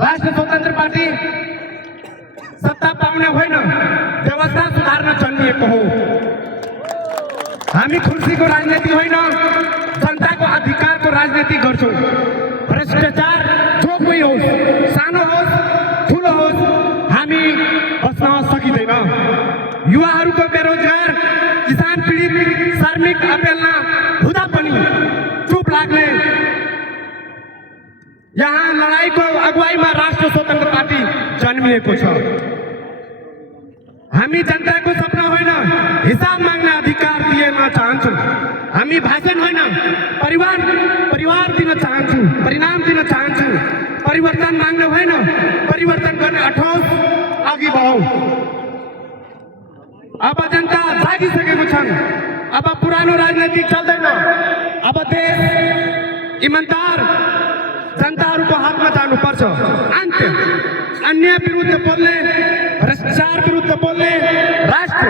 राष्ट्र स्वतन्त्र पार्टी सत्ता पाउने होइन, व्यवस्था सुधार्न जन्मिएको हो। हामी खुसीको राजनीति होइन, जनताको अधिकारको राजनीति गर्छौँ। भ्रष्टाचार जो कोही होस्, सानो होस् ठुलो होस्, हामी बस्न सकिँदैन। युवाहरूको बेरोजगार, किसान पीडित, श्रमिक अपेलमा हुँदा पनि चुप लाग्ने, यहाँ लडाईँको अगुवाईमा राष्ट्र स्वतन्त्र पार्टी जन्मिएको छ। हामी जनताको सपना होइन, हिसाब माग्ने अधिकार दिन चाहन्छौँ। हामी भाषण होइन, परिवार दिन चाहन्छौँ, परिणाम दिन चाहन्छौँ। परिवर्तन माग्ने होइन, परिवर्तन गर्ने अठोस अघि बढौँ। अब जनता जागिसकेको छन्, अब पुरानो राजनीति चल्दैन। अब देश इमानदार जनताहरूको हातमा जानुपर्छ। अन्य विरुद्ध बोल्ने, भ्रष्टाचार विरुद्ध बोल्ने, राष्ट्र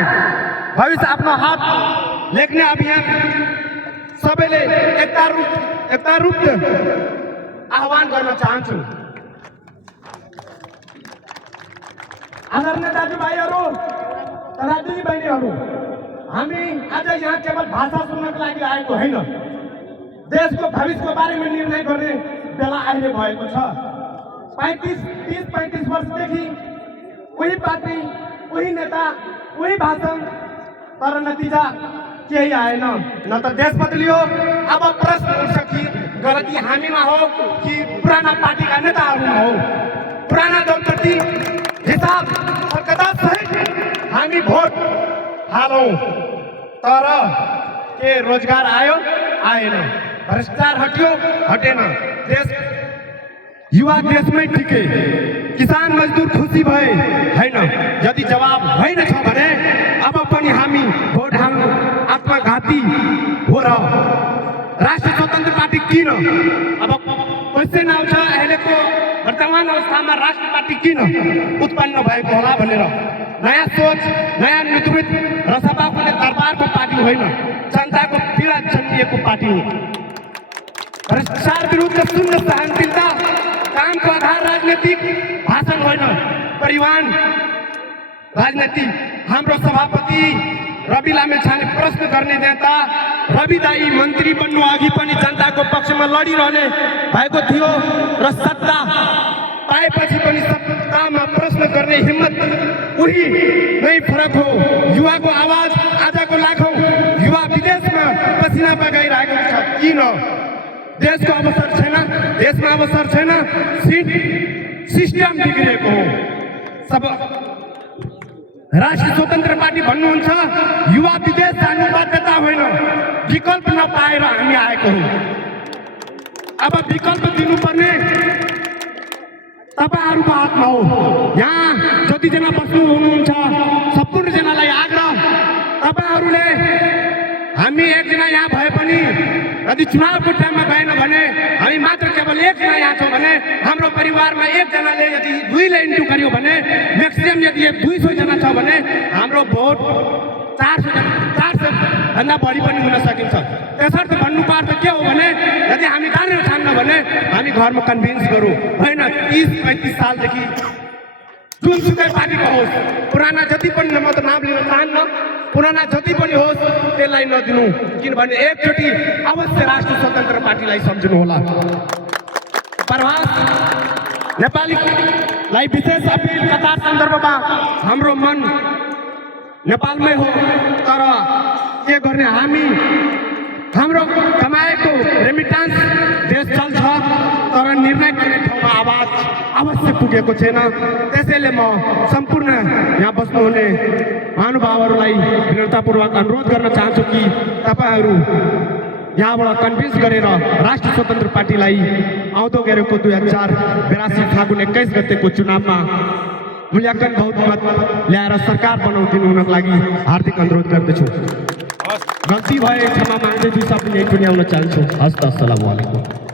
भविष्य आफ्नो हात लेख्ने अभियान सबैले एकता रूप आह्वान गर्न चाहन्छु। आदरणीय दाजुभाइहरू तथा दिदीबहिनीहरू, हामी आज यहाँ केवल भाषा सुन्नको लागि आएको होइन, देशको भविष्यको बारेमा निर्णय गर्ने बेला अहिले भएको छ। 30-35 वर्षदेखि उही पार्टी, उही नेता, उही भाषण, तर नतिजा केही आएन। न त देश बदलियो। अब प्रश्न उठ्छ कि गलती हामीमा हो कि पुराना पार्टीका नेताहरूमा हो। पुराना दलप्रति हिसाब सर्कदा सहित हामी भोट हालौँ, तर के रोजगार आयो? आएन। भ्रष्टाचार हट्यो? हटेन। देश युवा देशमै टिके, किसान मजदुर खुसी भए? होइन। यदि जवाब होइन छ भने अब पनि हामी भोट हाल्नु आत्मघाती हो र राष्ट्र स्वतन्त्र पार्टी किन? अब क्वेसन आउँछ, अहिलेको वर्तमान अवस्थामा राष्ट्र पार्टी किन उत्पन्न भएको होला भनेर। नयाँ सोच, नयाँ नेतृत्व र सभाको दरबारको पार्टी होइन, जनताको पीडा जन्मिएको पार्टी हो। भ्रष्टाचार विरुद्ध शून्य सहनशीलता, कामको आधार राजनीतिक भाषण होइन, परिवार राजनीति। हाम्रो सभापति रवि लामेछाने प्रश्न गर्ने नेता रवि दाई मन्त्री बन्नु अघि पनि जनताको पक्षमा लडिरहने भएको थियो र सत्ता पाएपछि पनि सत्तामा प्रश्न गर्ने हिम्मत उही नै फरक हो। युवाको आवाज आजको लाखौं युवा विदेशमा पसिना बगाइरहेको छ। किन? देशको अवसर छैन, देशमा अवसर छैन, सिस्टम बिग्रिएको हो। सब राष्ट्रिय स्वतन्त्र पार्टी भन्नुहुन्छ, युवा विदेश जानु बाध्यता होइन, विकल्प नपाएर हामी आएको हौँ। अब विकल्प दिनुपर्ने तपाईहरुको हातमा हो। यहाँ जतिजना बस्नु हुनुहुन्छ सम्पूर्णजनालाई आग्रह, तपाईहरुले हामी एकजना यहाँ भए पनि यदि चुनावको टाइममा गएन भने, हामी मात्र केवल एकजना यहाँ छौँ भने, हाम्रो परिवारमा एकजनाले यदि 2 ले इन्टु गर्यो भने, म्याक्सिमम यदि 200 जना छ भने हाम्रो भोट 400 भन्दा बढी पनि हुन सकिन्छ। त्यसर्थ भन्नुको अर्थ के हो भने, यदि हामी जानेर ठान्न भने हामी घरमा कन्भिन्स गरौँ, होइन 30-35 सालदेखि जुनसुकै पार्टीको होस्, पुराना जति पनि, म त नाम लिन चाहन्न, पुराना जति पनि होस् त्यसलाई नदिनु, किनभने एकचोटि अवश्य राष्ट्र स्वतन्त्र पार्टीलाई सम्झनु होला। प्रवास नेपालीलाई विशेष अपिल कतार सन्दर्भमा, हाम्रो मन नेपालमै हो, तर के गर्ने, हाम्रो कमाएको रेमिटान्स देश चल्छ, तर निर्णय गर्ने ठाउँमा आवाज अवश्य पुगेको छैन। त्यसैले म सम्पूर्ण यहाँ बस्नुहुने महानुभावहरूलाई विनम्रतापूर्वक अनुरोध गर्न चाहन्छु कि तपाईहरु यहाँबाट कन्भिन्स गरेर राष्ट्रिय स्वतन्त्र पार्टीलाई आउँदो गरेको 2082 फागुन 21 गतेको चुनावमा मूल्याङ्कन बहुमत ल्याएर सरकार बनाउदिनु हुनको लागि हार्दिक अनुरोध गर्दछु। गल्ती भए क्षमा माग्दै दुई शब्द यही पनि आउन चाहन्छु। हस्त अस्सलामु अलैकुम।